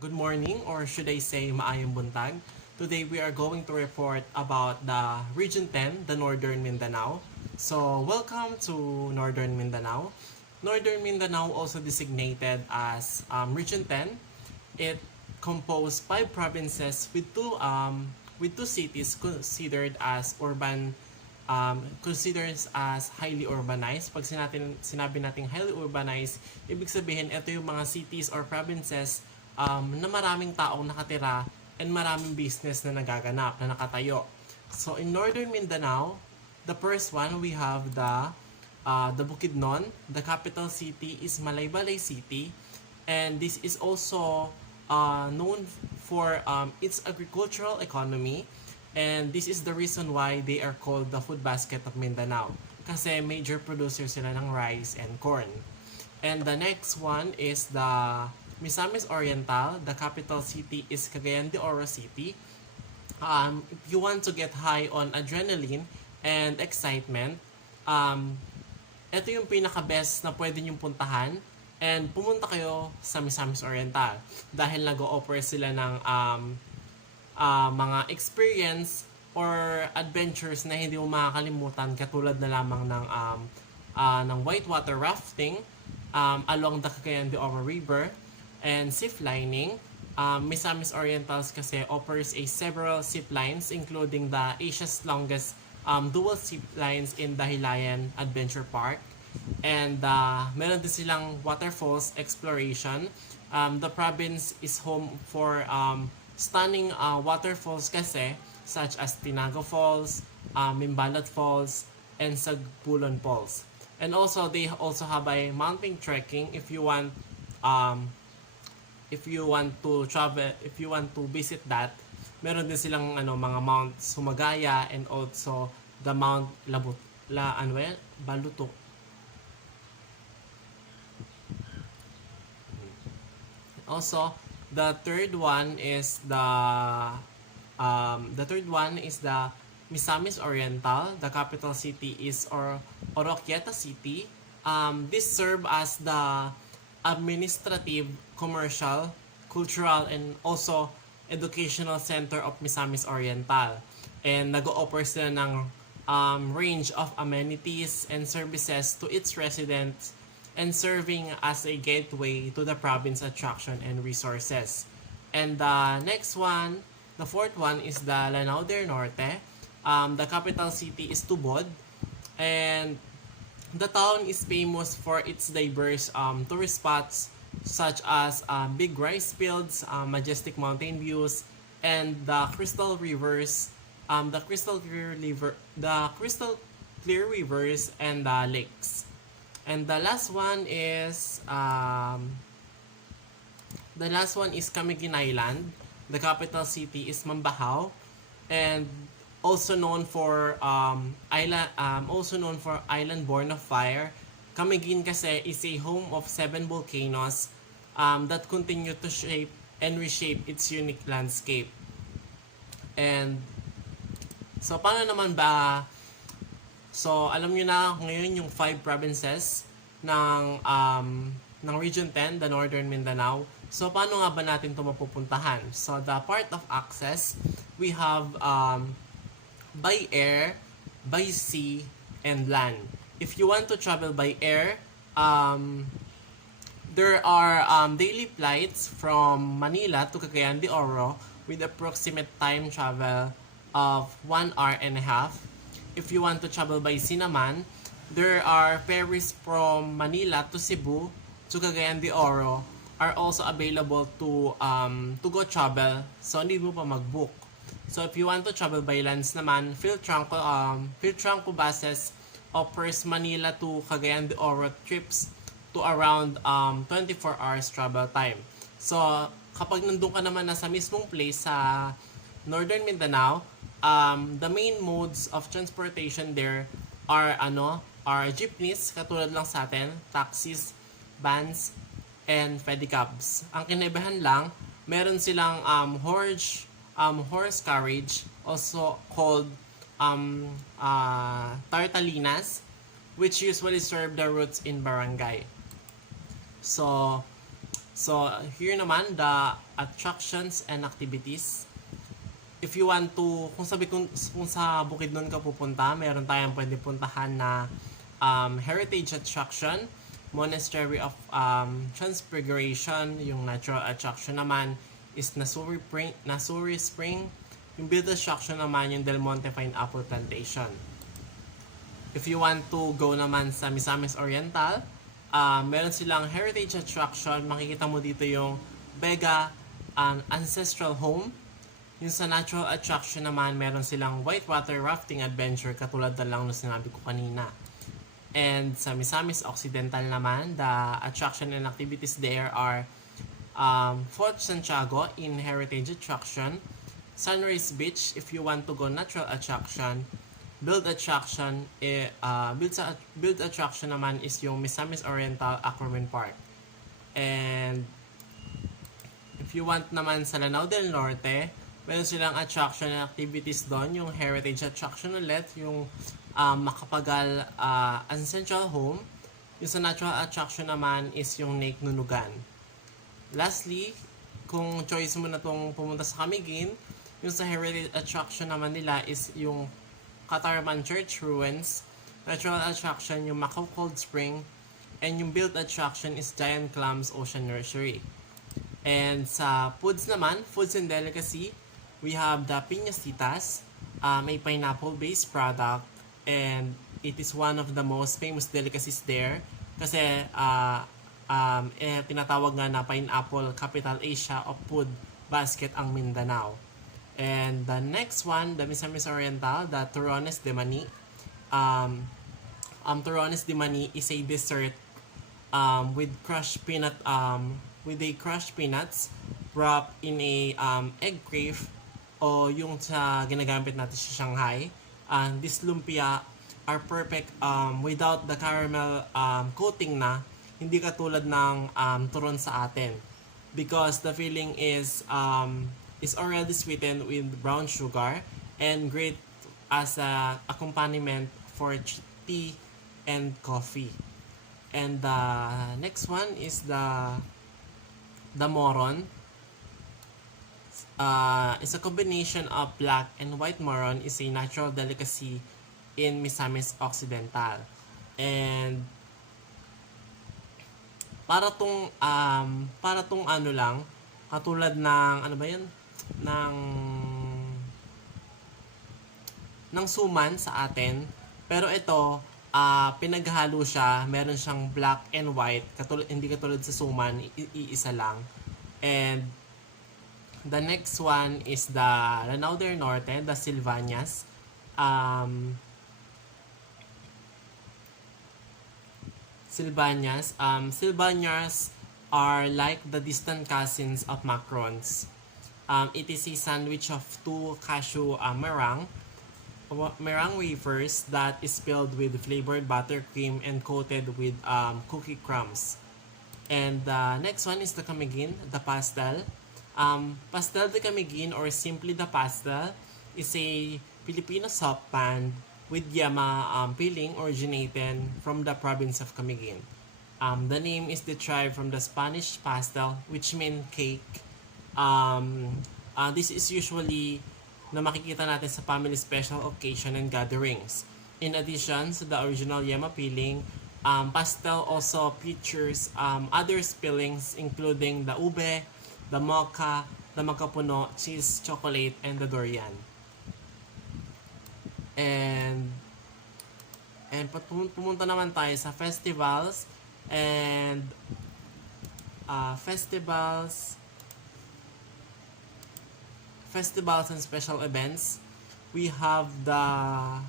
Good morning, or should I say maayong buntag. Today we are going to report about the Region 10, the Northern Mindanao. So welcome to Northern Mindanao. Northern Mindanao, also designated as Region 10, it composed 5 provinces with two cities considered as considers as highly urbanized. Pag sinabi natin highly urbanized, ibig sabihin ito yung mga cities or provinces na maraming taong nakatira and maraming business na nagaganap, na nakatayo. So in Northern Mindanao, the first one we have the Bukidnon. The capital city is Malaybalay City, and this is also known for its agricultural economy. And this is the reason why they are called the food basket of Mindanao. Kasi major producer sila ng rice and corn. And the next one is the Misamis Oriental. The capital city is Cagayan de Oro City. If you want to get high on adrenaline and excitement, ito yung pinaka-best na pwede nyong puntahan. And pumunta kayo sa Misamis Oriental dahil nag-o-offer sila ng mga experience or adventures na hindi mo makakalimutan, katulad na lamang ng whitewater rafting along the Cagayan de Oro River and zip lining. Misamis Orientals kasi offers several zip lines, including the Asia's longest dual zip lines in Dahilayan Adventure Park. And meron din silang waterfalls exploration. The province is home for stunning waterfalls kasi, such as Tinago Falls, Mimbalot Falls, and Sagpulon Falls. And also they also have a mountain trekking if you want to travel, if you want to visit that. Meron din silang mga Mount Sumagaya and also the Mount Baluto. Also, the third one is the Misamis Oriental. The capital city is Oroquieta City. This serve as the administrative, commercial, cultural, and also educational center of Misamis Oriental. And nag-o-offer sila ng range of amenities and services to its residents, and serving as a gateway to the province attraction and resources. And the next one, the fourth one, is the Lanao del Norte. The capital city is Tubod, and the town is famous for its diverse tourist spots, such as big rice fields, majestic mountain views, and the crystal rivers, the crystal clear rivers and the lakes. And the last one is Camiguin Island. The capital city is Mambahaw, and also known for island born of fire. Camiguin kasi is a home of 7 volcanoes that continue to shape and reshape its unique landscape. And so paano naman ba? So, alam nyo na ngayon yung 5 provinces ng Region 10, the Northern Mindanao. So, paano nga ba natin ito mapupuntahan? So, the part of access, we have by air, by sea, and land. If you want to travel by air, there are daily flights from Manila to Cagayan de Oro with approximate time travel of 1 hour and a half. If you want to travel by sea naman, there are ferries from Manila to Cebu to Cagayan de Oro are also available to go travel, so hindi mo pa mag-book. So if you want to travel by lands naman, Philtranco buses offers Manila to Cagayan de Oro trips to around 24 hours travel time. So kapag nandun ka naman na sa mismong place sa Northern Mindanao, the main modes of transportation there are jeepneys, katulad lang sa atin, taxis, vans, and pedicabs. Ang kinaibahan lang, meron silang horse carriage, also called tartalinas, which usually serve the routes in barangay. So So, here naman, the attractions and activities. If you want to, kung sa Bukidnon ka pupunta, meron tayong pwede puntahan na heritage attraction, Monastery of Transfiguration, yung natural attraction naman is Nasuri Spring, yung build attraction naman yung Del Monte Pineapple Plantation. If you want to go naman sa Misamis Oriental, meron silang heritage attraction, makikita mo dito yung Vega Ancestral Home. Yung sa natural attraction naman, meron silang whitewater rafting adventure katulad na lang na sinabi ko kanina. And sa Misamis Occidental naman, the attraction and activities there are Fort Santiago in heritage attraction, Sunrise Beach if you want to go natural attraction, build attraction naman is yung Misamis Oriental Aquamarine Park. And if you want naman sa Lanao del Norte, meron silang attraction and activities doon, yung heritage attraction ulit, yung Makapagal Ancestral Home. Yung sa natural attraction naman is yung Lake Nunugan. Lastly, kung choice mo na tong pumunta sa Camiguin, yung sa heritage attraction naman nila is yung Catarman Church Ruins. Natural attraction yung Macau Cold Spring, and yung built attraction is Giant Clams Ocean Nursery. And sa foods naman, foods and delicacy, we have the Piñasitas, a pineapple-based product, and it is one of the most famous delicacies there kasi tinatawag nga na Pineapple Capital Asia of Food Basket ang Mindanao. And the next one, the Misamis Oriental, the Turones de Mani. Turones de Mani is a dessert with crushed peanuts wrapped in a egg crepe o yung sa ginagamit natin sa Shanghai. This lumpia are perfect without the caramel coating na, hindi katulad ng turon sa atin. Because the filling is already sweetened with brown sugar and great as a accompaniment for tea and coffee. And the next one is the moron. It's a combination of black and white moron, is a natural delicacy in Misamis Occidental. And para tong ano lang, katulad ng ano ba 'yan? ng suman sa atin. Pero ito, pinaghalo siya, meron siyang black and white, hindi katulad sa suman, iisa lang. And the next one is the Lanao del Norte, the Silvanias. Silvanias are like the distant cousins of macarons. It is a sandwich of two cashew meringue wafers that is filled with flavored buttercream and coated with cookie crumbs. And the next one is the Camiguin, the pastel. Pastel de Camiguin, or simply the pastel, is a Filipino soft pan with yama filling originated from the province of Camiguin. The name is derived from the Spanish pastel, which means cake. This is usually na makikita natin sa family special occasion and gatherings. In addition to the original yama filling, pastel also features other fillings including the ube, the mocha, the makapuno, cheese, chocolate, and the durian. And pumunta naman tayo sa festivals and festivals and special events. We have the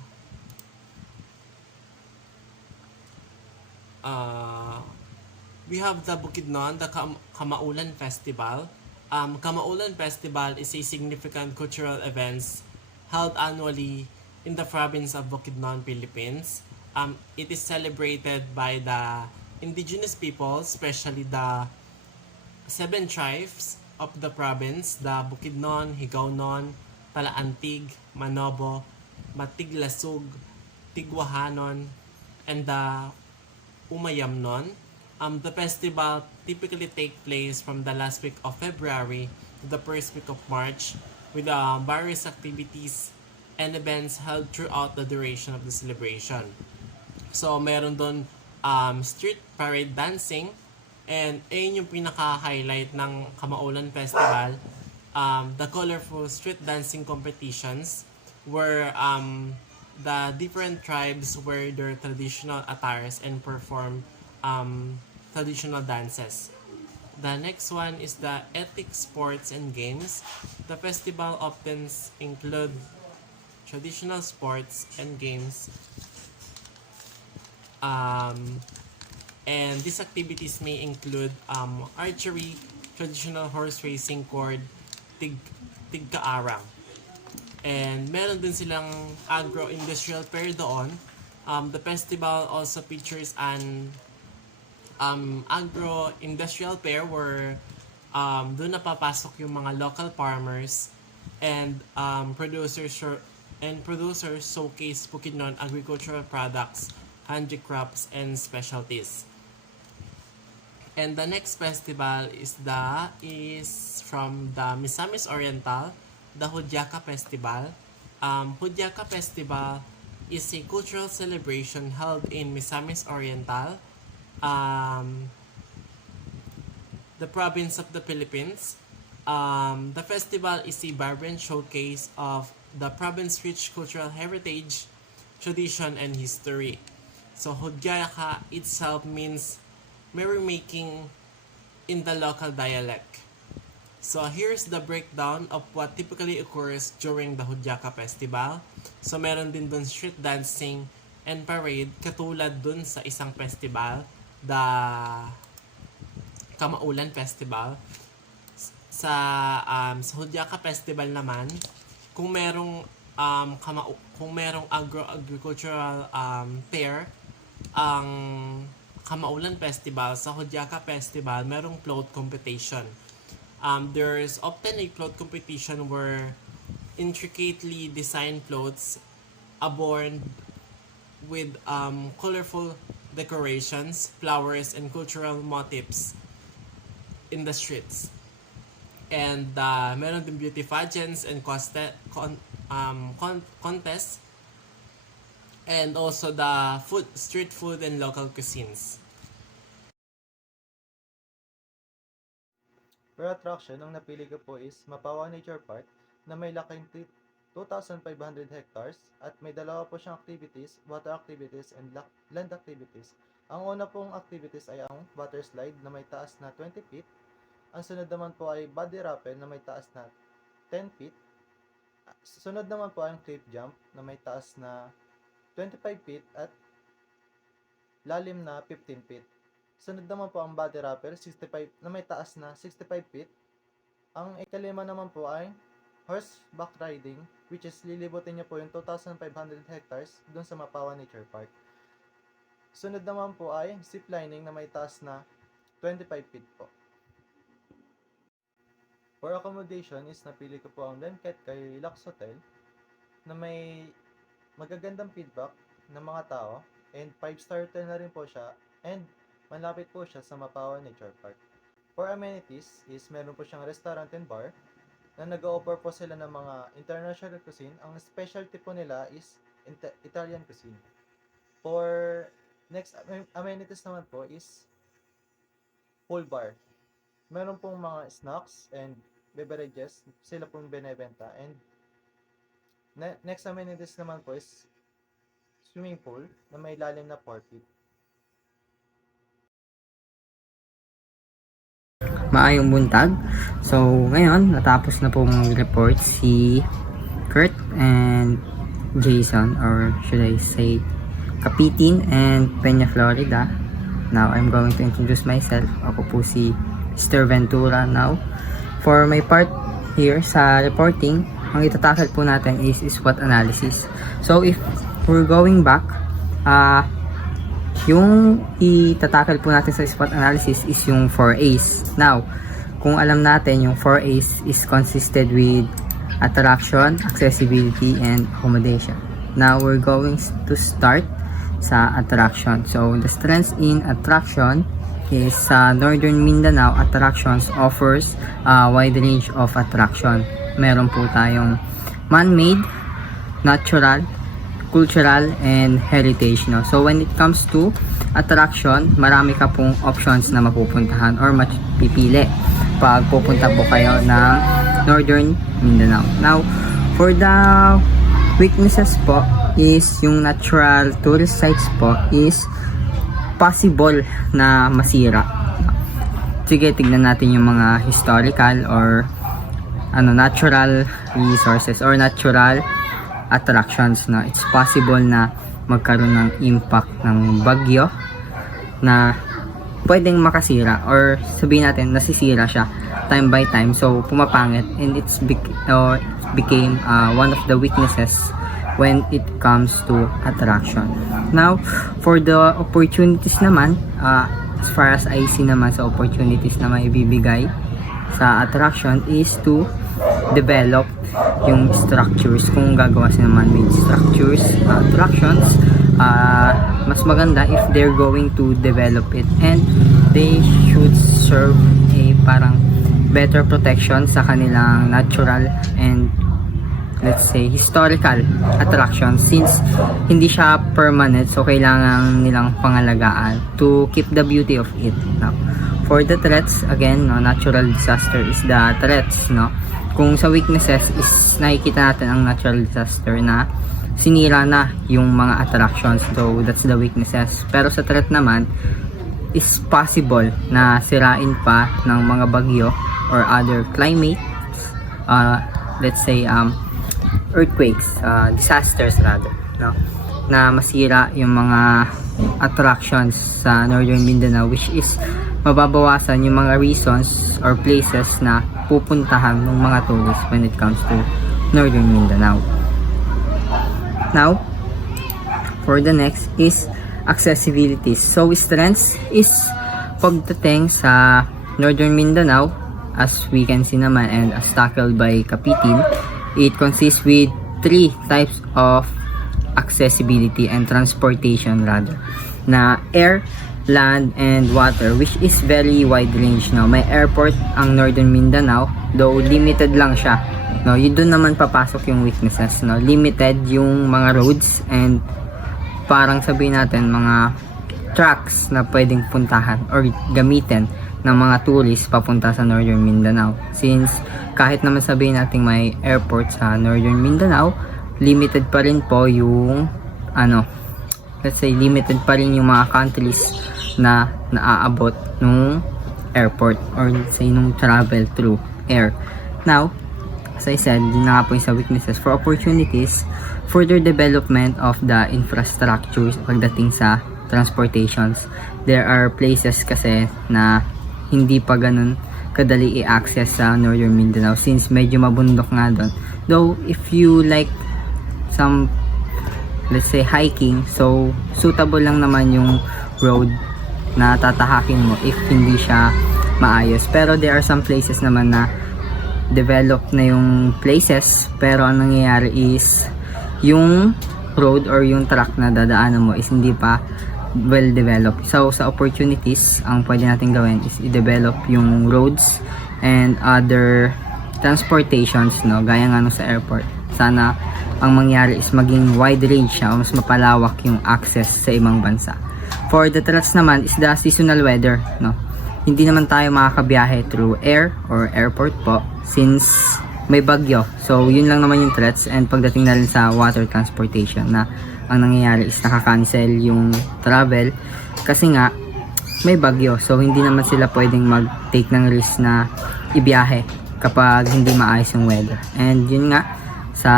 Bukidnon, the Kamaulan Festival. Kamaulan Festival is a significant cultural event held annually in the province of Bukidnon, Philippines. It is celebrated by the indigenous people, especially the 7 tribes of the province, the Bukidnon, Higaonon, Talaantig, Manobo, Matiglasug, Tigwahanon, and the Umayamnon. The festival typically take place from the last week of February to the first week of March with various activities and events held throughout the duration of the celebration. So, meron doon street parade dancing, and ayun yung pinaka-highlight ng Kamaulan Festival, the colorful street dancing competitions where the different tribes wear their traditional attires and perform traditional dances. The next one is the ethnic sports and games. The festival often include traditional sports and games, and these activities may include archery, traditional horse racing cord, tigkaarang. And meron din silang agro-industrial fair doon. The festival also features an agro-industrial fair where doon napapasok yung mga local farmers and producers showcase Bukidnon agricultural products, handicrafts, and specialties. And the next festival is from the Misamis Oriental, the Hudyaka Festival. Hudyaka Festival is a cultural celebration held in Misamis Oriental, the province of the Philippines. The festival is a vibrant showcase of the province's rich cultural heritage, tradition, and history. So, Hudyaka itself means merrymaking in the local dialect. So, here's the breakdown of what typically occurs during the Hudyaka Festival. So, meron din dun street dancing and parade katulad dun sa isang festival, the Kamaulan Festival. Sa Hudyaka Festival naman, kung merong agricultural fair, ang Kamaulan Festival, sa Hudyaka Festival merong float competition. There's often a float competition where intricately designed floats adorned with colorful decorations, flowers, and cultural motifs in the streets. And meron din beauty pageants and contests, and also the street food and local cuisines. Per attraction, ang napili ko po is Mapawang Nature Park na may laking 2,500 hectares at may dalawa po siyang activities, water activities and land activities. Ang una pong activities ay ang water slide na may taas na 20 feet. Ang sunod naman po ay body rappel na may taas na 10 feet. Sunod naman po ay ang cliff jump na may taas na 25 feet at lalim na 15 feet. Sunod naman po ang body rappel 65 na may taas na 65 feet. Ang ikalima naman po ay horseback riding, which is lilibutin niya po yung 2,500 hectares dun sa Mapawang Nature Park. Sunod naman po ay zip lining na may taas na 25 feet po. For accommodation is napili ko po ang Lenket kay Lux Hotel na may magagandang feedback ng mga tao and 5-star hotel na rin po siya and malapit po siya sa Mapawang Nature Park. For amenities is meron po siyang restaurant and bar na nag-o-offer po sila ng mga international cuisine. Ang specialty po nila is Italian cuisine. For next amenities naman po is pool bar. Meron pong mga snacks and beverages sila pong binebenta, and next amenities naman po is swimming pool na may lalim na 4 feet. Maayong buntag. So, ngayon, natapos na pong report si Kurt and Jason, or should I say, Kapitin and Peña Florida. Now, I'm going to introduce myself. Ako po si Mr. Ventura now. For my part here sa reporting, ang itatakal po natin is SWOT analysis. So, if we're going back, yung itatakal po natin sa SWOT analysis is yung 4A's. Now, kung alam natin, yung 4A's is consisted with attraction, accessibility, and accommodation. Now, we're going to start sa attraction. So, the strengths in attraction is sa Northern Mindanao, attractions offers a wide range of attraction. Meron po tayong man-made, natural, cultural, and heritage. No? So, when it comes to attraction, marami ka pong options na mapupuntahan or mapipili pag pupunta po kayo ng Northern Mindanao. Now, for the weaknesses po is yung natural tourist sites po is possible na masira. Sige, tignan natin yung mga historical or natural resources or natural attractions na it's possible na magkaroon ng impact ng bagyo na pwedeng makasira or sabihin natin nasisira siya time by time, so pumapangit, and it became one of the weaknesses when it comes to attraction. Now, for the opportunities naman, as far as I see naman sa opportunities na maibibigay sa attraction is to develop yung structures. Kung gagawa sila ng man-made structures, attractions, mas maganda if they're going to develop it, and they should serve a parang better protection sa kanilang natural and let's say historical attraction, since hindi siya permanent, so kailangan nilang pangalagaan to keep the beauty of it. Now, for the threats, again, natural disaster is the threats, kung sa weaknesses is nakikita natin ang natural disaster na sinira na yung mga attractions, so that's the weaknesses. Pero sa threat naman is possible na sirain pa ng mga bagyo or other climates, let's say earthquakes, disasters rather, na masira yung mga attractions sa Northern Mindanao, which is mababawasan yung mga reasons or places na pupuntahan ng mga tourists when it comes to Northern Mindanao. Now, for the next is accessibility. So, strengths is pagdating sa Northern Mindanao, as we can see naman and as tackled by Kapitin, it consists with 3 types of accessibility and transportation rather, na air, land, and water, which is very wide range. May airport ang Northern Mindanao, though limited lang siya. Yun doon naman papasok yung weaknesses. Limited yung mga roads and parang sabihin natin mga tracks na pwedeng puntahan or gamitin ng mga tourists papunta sa Northern Mindanao. Since kahit naman sabihin natin may airport sa Northern Mindanao, limited pa rin po yung let's say limited pa rin yung mga countries na naaabot nung airport or let's say nung travel through air. Now, as I said, yun na nga po yung sa weaknesses. For opportunities, further development of the infrastructures pagdating sa transportations. There are places kasi na hindi pa ganun kadali i-access sa Northern Mindanao since medyo mabundok nga doon. Though, if you like some, let's say, hiking, so suitable lang naman yung road na tatahakin mo if hindi siya maayos. Pero there are some places naman na develop na yung places, pero ang nangyayari is yung road or yung track na dadaanan mo is hindi pa well developed. So sa opportunities, ang pwede natin gawin is i-develop yung roads and other transportations, gaya nga sa airport. Sana ang mangyari is maging wide range siya o mas mapalawak yung access sa ibang bansa. For the threats naman is the seasonal weather, hindi naman tayo makakabiyahe through air or airport po since may bagyo. So yun lang naman yung threats, and pagdating na rin sa water transportation na ang nangyayari is nakakancel yung travel kasi nga may bagyo. So hindi naman sila pwedeng mag-take ng risk na ibiyahe kapag hindi maayos yung weather. And yun nga, sa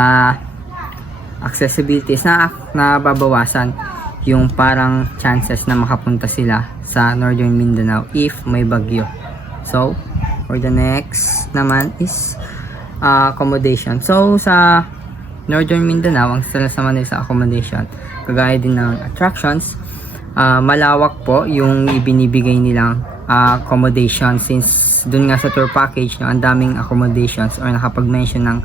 accessibility is nababawasan yung parang chances na makapunta sila sa Northern Mindanao if may bagyo. So, for the next naman is accommodation. So, sa Northern Mindanao, ang sila sa Manila sa accommodation, kagaya din ng attractions, malawak po yung ibinibigay nilang accommodation since dun nga sa tour package, ang daming accommodations or nakapag-mention ng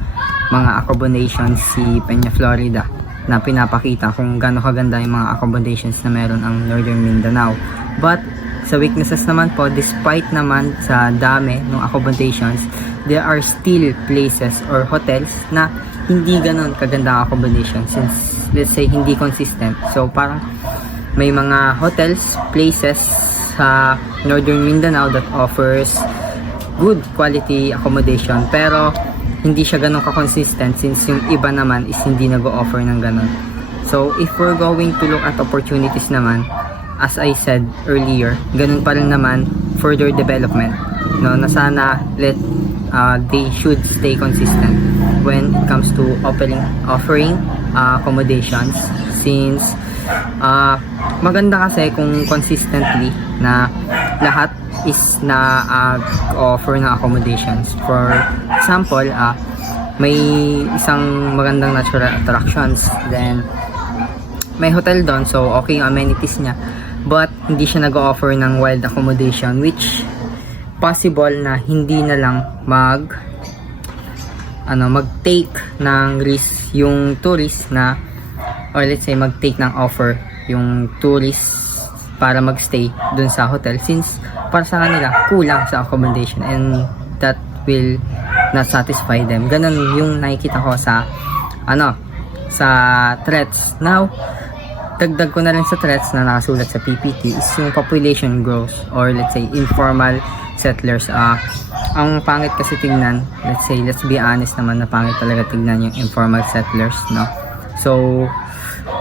mga accommodations si Peña Florida. na pinapakita kung gaano kaganda yung mga accommodations na meron ang Northern Mindanao. But sa weaknesses naman po, despite naman sa dami ng accommodations, there are still places or hotels na hindi ganon kaganda ang accommodation since let's say hindi consistent. So parang may mga hotels, places sa Northern Mindanao that offers good quality accommodation pero hindi siya ganun ka-consistent since yung iba naman is hindi nag-o-offer ng ganun. So, if we're going to look at opportunities naman, as I said earlier, ganun pa rin naman further development. No, na sana they should stay consistent when it comes to offering accommodations since maganda kasi kung consistently na lahat is na offer ng accommodations. For example, may isang magandang natural attractions, then may hotel doon, so okay yung amenities niya, but hindi siya nag-offer ng wild accommodation, which possible na hindi na lang mag-take ng risk yung tourist na, or let's say mag-take ng offer yung tourist para magstay dun sa hotel since para sa kanila kulang sa accommodation and that will not satisfy them. Ganun yung nakikita ko sa sa threats. Now, dagdag ko na rin sa threats na nakasulat sa PPT is yung population growth or let's say informal settlers. Ang pangit kasi tignan, let's be honest naman na pangit talaga tignan yung informal settlers, no? So,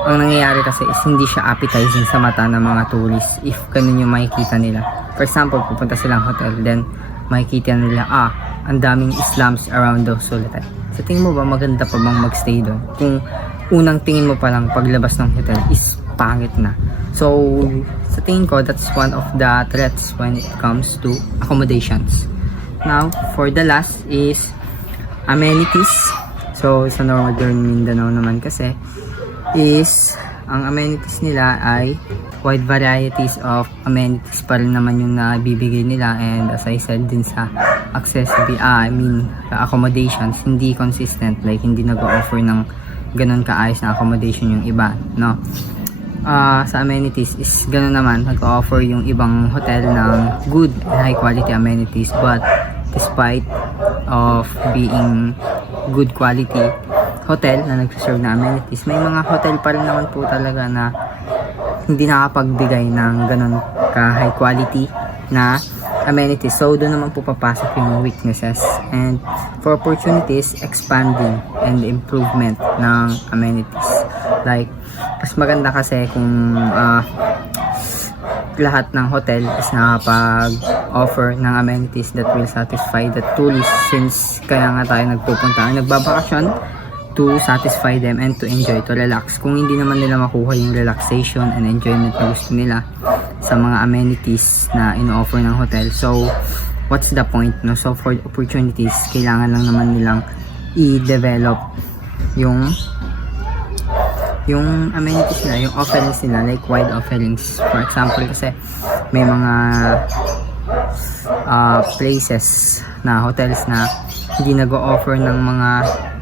ang nangyayari kasi is hindi siya appetizing sa mata ng mga tourists if ganun yung makikita nila. For example, pupunta silang hotel, then makikita nila, ang daming Islams around those hotel. Sa tingin mo ba maganda pa bang magstay doon? Kung unang tingin mo pa lang paglabas ng hotel is pangit na. So, sa tingin ko, that's one of the threats when it comes to accommodations. Now, for the last is amenities. So, sa Northern Mindanao naman kasi is ang amenities nila ay wide varieties of amenities pa rin naman yung nabibigay nila, and as I said din sa accommodations, hindi consistent, like hindi nag-offer ng ganun kaayos na accommodation yung iba, no? Sa amenities is ganun naman, nag-offer yung ibang hotel ng good and high quality amenities, but despite of being good quality hotel na nagsaserve na amenities, may mga hotel pa rin naman po talaga na hindi nakapagbigay ng ganun ka high quality na amenities. So doon naman po papasok yung weaknesses, and for opportunities, expanding and improvement ng amenities. Like, mas maganda kasi kung lahat ng hotel is nakapag-offer ng amenities that will satisfy the tourists, since kaya nga tayo nagbabakasyon to satisfy them and to enjoy, to relax. Kung hindi naman nila makuha yung relaxation and enjoyment na gusto nila sa mga amenities na in-offer ng hotel, so what's the point, no? So for opportunities, kailangan lang naman nilang i-develop yung amenities nila, yung offerings nila, like wide offerings. For example, kasi may mga places na hotels na hindi nag-o-offer ng mga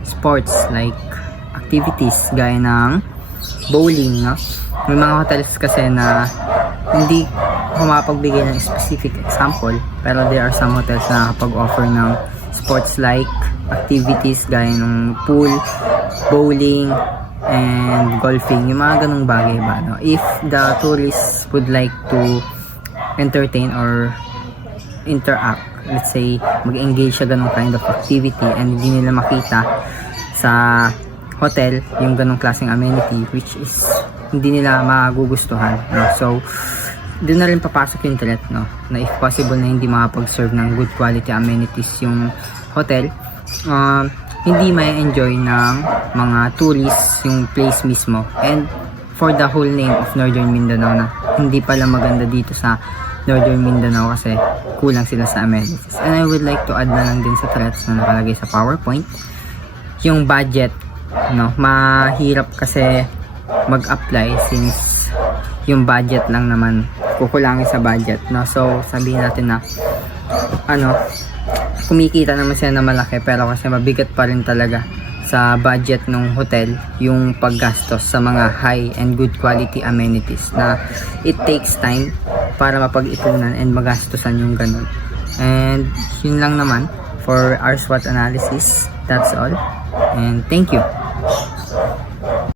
sports like activities gaya ng bowling, no? May mga hotels kasi na hindi humapagbigay ng specific example, pero there are some hotels na nakapag-offer ng sports like activities gaya ng pool, bowling, and golfing, yung mga ganung bagay ba, no? If the tourists would like to entertain or interact, let's say mag-engage sa ganung kind of activity, and hindi nila makita sa hotel yung ganung klaseng amenity, which is hindi nila magugustuhan, no? So doon na rin papasok yung threat, no? Na if possible na hindi makapag-serve ng good quality amenities yung hotel, hindi may enjoy ng mga tourists yung place mismo, and for the whole name of Northern Mindanao na hindi pala maganda dito sa Northern Mindanao kasi kulang sila sa amenities. And I would like to add na lang din sa threats na nakalagay sa PowerPoint, yung budget, no? Mahirap kasi mag-apply since yung budget lang naman, kukulangin sa budget, no? So sabihin natin na kumikita naman sila na malaki, pero kasi mabigat pa rin talaga sa budget ng hotel yung paggastos sa mga high and good quality amenities na it takes time para mapag-ipunan and magastusan yung ganun. And yun lang naman for our SWOT analysis. That's all. And thank you.